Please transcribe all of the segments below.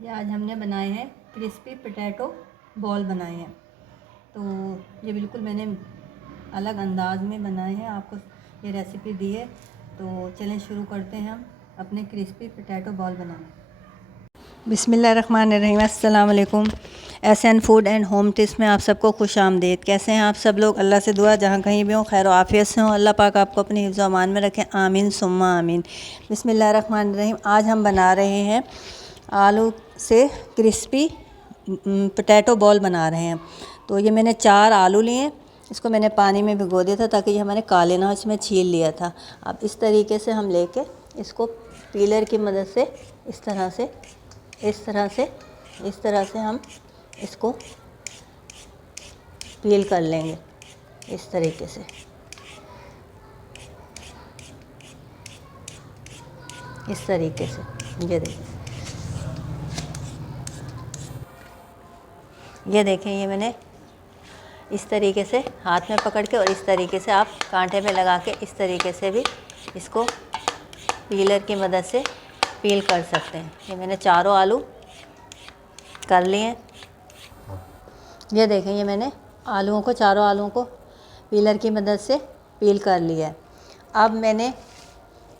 ये आज हमने बनाए हैं क्रिस्पी पोटैटो बॉल बनाए हैं। तो ये बिल्कुल मैंने अलग अंदाज में बनाए हैं, आपको ये रेसिपी दी है। तो चलें शुरू करते हैं हम अपने क्रिस्पी पोटैटो बॉल बनाना। बिस्मिल्लाहिर्रहमानिर्रहीम, अस्सलाम वालेकुम। SN food and home tips में आप सबको खुश आमदीद। कैसे हैं आप सब लोग? अल्लाह से दुआ जहाँ कहीं भी हो खैर व आफियत से हो। अल्लाह पाक आपको अपनी हिफ्ज़ अमान में रखें, आमीन सुम्मा आमीन। बिस्मिल्लाहिर्रहमानिर्रहीम। आज हम बना रहे हैं आलू से क्रिस्पी पोटैटो बॉल बना रहे हैं। तो ये मैंने 4 आलू लिए, इसको मैंने पानी में भिगो दिया था ताकि ये हमारे काले ना हो, इसमें छील लिया था। अब इस तरीके से हम लेके इसको पीलर की मदद से इस तरह से हम इसको पील कर लेंगे। इस तरीके से ये देखें ये मैंने इस तरीके से हाथ में पकड़ के और इस तरीके से आप कांटे में लगा के इस तरीके से भी इसको पीलर की मदद से पील कर सकते हैं। ये मैंने चारों आलू कर लिए। ये देखें ये मैंने चारों आलूओं को पीलर की मदद से पील कर लिया है। अब मैंने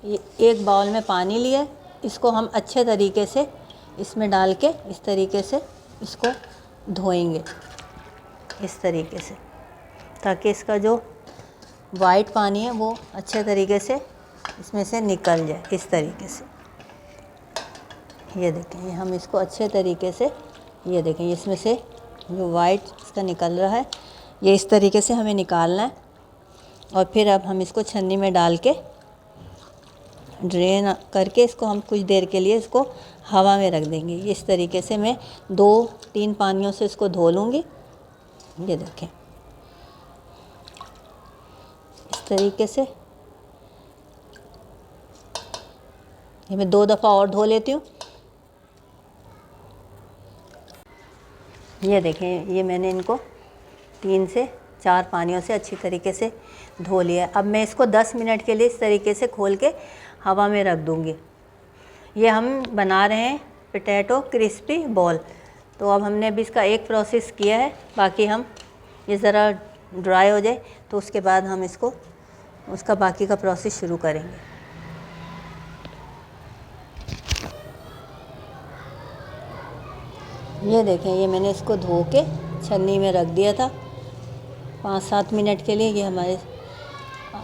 एक बाउल में पानी लिया, इसको हम अच्छे तरीके से इसमें डाल के इस तरीके से इसको धोएंगे, इस तरीके से, ताकि इसका जो वाइट पानी है वो अच्छे तरीके से इसमें से निकल जाए। इस तरीके से ये देखें, ये हम इसको अच्छे तरीके से, ये देखें इसमें से जो वाइट इसका निकल रहा है, ये इस तरीके से हमें निकालना है। और फिर अब हम इसको छन्नी में डाल के ड्रेन करके इसको हम कुछ देर के लिए इसको हवा में रख देंगे। इस तरीके से मैं 2-3 पानियों से इसको धो लूँगी। ये देखें इस तरीके से ये मैं 2 दफ़ा और धो लेती हूँ। ये देखें ये मैंने इनको 3 से 4 पानियों से अच्छी तरीके से धो लिया। अब मैं इसको 10 मिनट के लिए इस तरीके से खोल के हवा में रख दूँगी। ये हम बना रहे हैं पोटैटो क्रिस्पी बॉल। तो अब हमने अभी इसका एक प्रोसेस किया है, बाकी हम ये ज़रा ड्राई हो जाए तो उसके बाद हम उसका बाकी का प्रोसेस शुरू करेंगे। ये देखें ये मैंने इसको धो के छन्नी में रख दिया था 5-7 मिनट के लिए। ये हमारे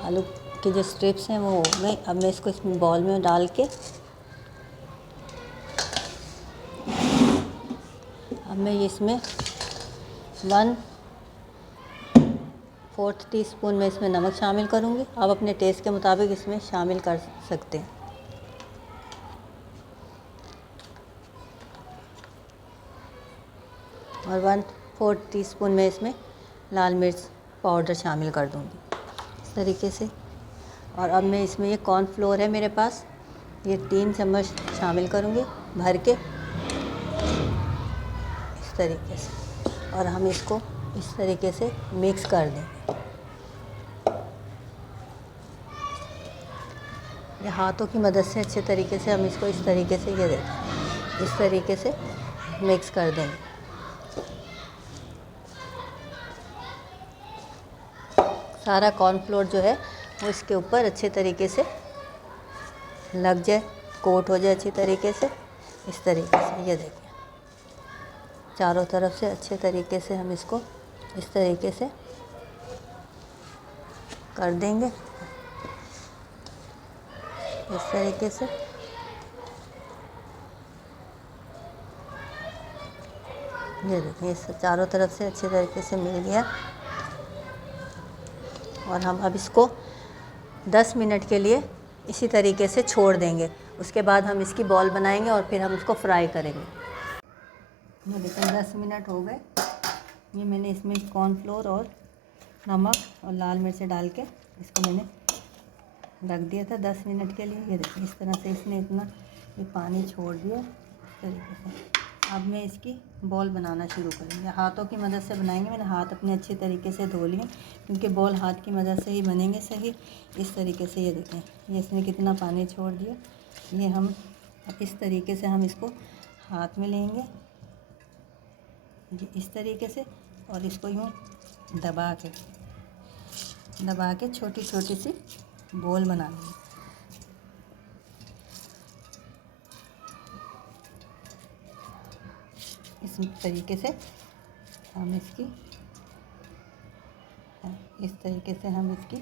आलू के जो स्ट्रिप्स हैं वो हो गए। अब मैं इसको इसमें बॉल में डाल के अब मैं इसमें 1/4 टीस्पून में इसमें नमक शामिल करूँगी। आप अपने टेस्ट के मुताबिक इसमें शामिल कर सकते हैं। और 1/4 टीस्पून में इसमें लाल मिर्च पाउडर शामिल कर दूँगी इस तरीके से। और अब मैं इसमें ये कॉर्नफ्लोर है मेरे पास, ये 3 चम्मच शामिल करूँगी भर के इस तरीके से। और हम इसको इस तरीके से मिक्स कर देंगे। ये हाथों की मदद से अच्छे तरीके से हम इसको इस तरीके से इस तरीके से मिक्स कर देंगे। सारा कॉर्नफ्लोर जो है वो इसके ऊपर अच्छे तरीके से लग जाए, कोट हो जाए अच्छी तरीके से इस तरीके से। ये देखिए चारों तरफ से अच्छे तरीके से हम इसको इस तरीके से कर देंगे, इस तरीके से। ये देखिए इस चारों तरफ से अच्छे तरीके से मिल गया। और हम अब इसको 10 मिनट के लिए इसी तरीके से छोड़ देंगे। उसके बाद हम इसकी बॉल बनाएंगे और फिर हम इसको फ्राई करेंगे। ये देखिए 10 मिनट हो गए। ये मैंने इसमें कॉर्नफ्लोर और नमक और लाल मिर्च डाल के इसको मैंने रख दिया था 10 मिनट के लिए। ये देखिए इस तरह से इसने ये पानी छोड़ दिया इस तरीके से। अब मैं इसकी बॉल बनाना शुरू करेंगे। हाथों की मदद से बनाएंगे। मैंने हाथ अपने अच्छे तरीके से धो लिए क्योंकि बॉल हाथ की मदद से ही बनेंगे सही। इस तरीके से ये देखें ये इसने कितना पानी छोड़ दिया। ये हम इस तरीके से हम इसको हाथ में लेंगे जी इस तरीके से, और इसको यूँ दबा के छोटी छोटी सी बॉल बना लेंगे। इस तरीके से हम इसकी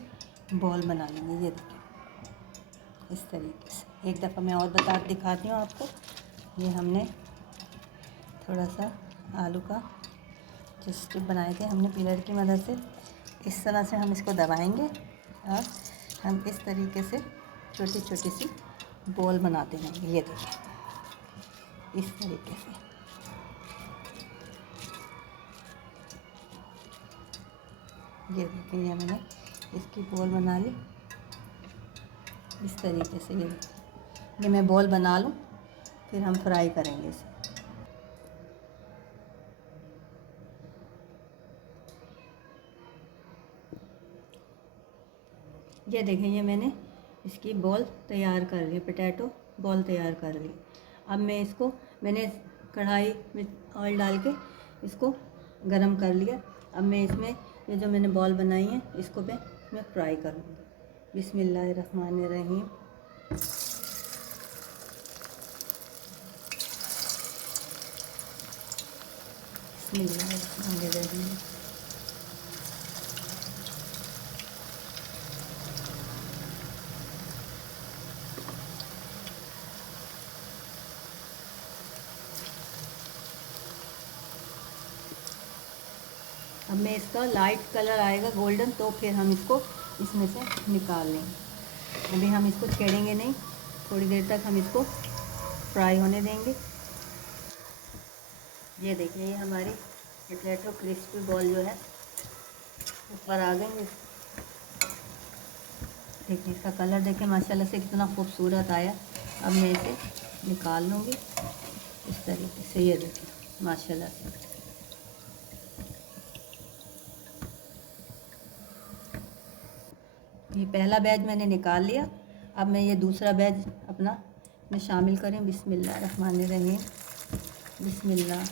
बॉल बना लेंगे। ये देखिए इस तरीके से। एक दफ़ा मैं और दिखाती हूँ आपको। ये हमने थोड़ा सा आलू का जो स्ट्रिप बनाए थे हमने पिलर की मदद से, इस तरह से हम इसको दबाएंगे और हम इस तरीके से छोटी छोटी सी बॉल बनाते रहेंगे। ये देखिए इस तरीके से। ये देखिए ये मैंने इसकी बॉल बना ली इस तरीके से। ये मैं बॉल बना लूँ, फिर हम फ्राई करेंगे इसे। ये देखें ये मैंने इसकी बॉल तैयार कर ली, पोटैटो बॉल तैयार कर ली। अब मैंने कढ़ाई में ऑयल डाल के इसको गरम कर लिया। अब मैं इसमें ये जो मैंने बॉल बनाई है इसको मैं फ्राई करूँगी। बिस्मिल्लाहिर्रहमानिर्रहीम। बिस्मिल्लाहिर्रहमानिर्रहीम। अब मैं इसका लाइट कलर आएगा गोल्डन, तो फिर हम इसको इसमें से निकाल लेंगे। अभी हम इसको छेड़ेंगे नहीं, थोड़ी देर तक हम इसको फ्राई होने देंगे। ये देखिए ये हमारी पोटैटो क्रिस्पी बॉल जो है ऊपर आ गई। देखिए इसका कलर देखिए माशाल्लाह से कितना खूबसूरत आया। अब मैं इसे निकाल लूँगी इस तरीके से। ये देखिए माशाल्लाह से। ये पहला बैच मैंने निकाल लिया। अब मैं ये दूसरा बैच अपना में शामिल करें। बिस्मिल्लाहिर्रहमानिर्रहीम। बिस्मिल्लाह।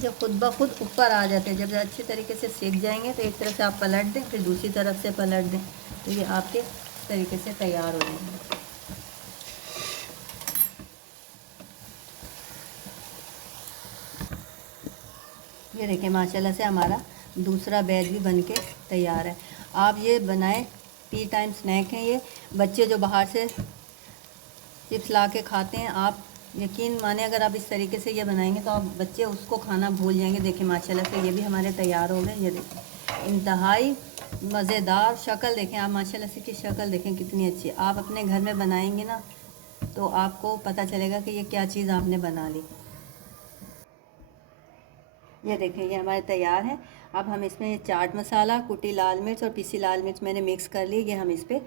जब खुद ब खुद ऊपर आ जाते हैं, जब अच्छी तरीके से सेक जाएंगे तो एक तरफ से आप पलट दें, फिर दूसरी तरफ से पलट दें, तो ये आपके तरीके से तैयार हो जाएंगे। ये देखिए माशाल्लाह से हमारा दूसरा बैच भी बनके तैयार है। आप ये बनाएं, टी टाइम स्नैक है ये। बच्चे जो बाहर से चिप्स ला के खाते हैं, आप यकीन माने अगर आप इस तरीके से ये बनाएंगे तो आप बच्चे उसको खाना भूल जाएंगे। देखिए माशाल्लाह से ये भी हमारे तैयार हो गए। ये देखिए इंतहाई मज़ेदार शक्ल देखें आप, माशाल्लाह से की शक्ल देखें कितनी अच्छी। आप अपने घर में बनाएंगे ना तो आपको पता चलेगा कि ये क्या चीज़ आपने बना ली। ये देखिए ये हमारे तैयार है। अब हम इसमें चाट मसाला, कुटी लाल मिर्च और पिसी लाल मिर्च मैंने मिक्स कर ली, ये हम इस पर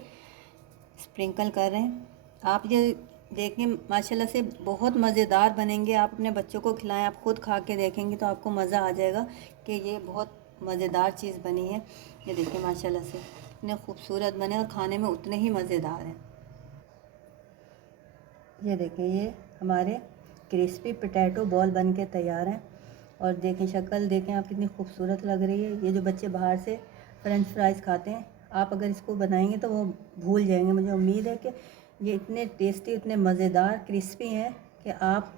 स्प्रिंकल कर रहे हैं। आप ये देखें माशाल्लाह से बहुत मज़ेदार बनेंगे। आप अपने बच्चों को खिलाएं, आप ख़ुद खा के देखेंगे तो आपको मज़ा आ जाएगा कि ये बहुत मज़ेदार चीज़ बनी है। ये देखिए माशाल्लाह से इतने खूबसूरत बने और खाने में उतने ही मज़ेदार हैं। ये देखिए ये हमारे क्रिस्पी पोटैटो बॉल बन के तैयार हैं। और देखें शक्ल देखें आप कितनी खूबसूरत लग रही है। ये जो बच्चे बाहर से फ्रेंच फ्राइज़ खाते हैं, आप अगर इसको बनाएंगे तो वो भूल जाएंगे। मुझे उम्मीद है कि ये इतने टेस्टी, इतने मज़ेदार क्रिस्पी हैं कि आप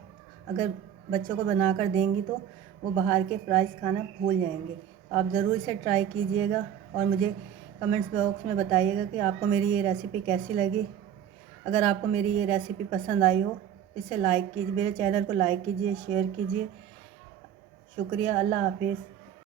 अगर बच्चों को बना कर देंगी तो वो बाहर के फ्राइज़ खाना भूल जाएंगे। आप ज़रूर इसे ट्राई कीजिएगा और मुझे कमेंट्स बॉक्स में बताइएगा कि आपको मेरी ये रेसिपी कैसी लगी। अगर आपको मेरी ये रेसिपी पसंद आई हो इसे लाइक कीजिए, मेरे चैनल को लाइक कीजिए, शेयर कीजिए। शुक्रिया। अल्लाह हाफिज़।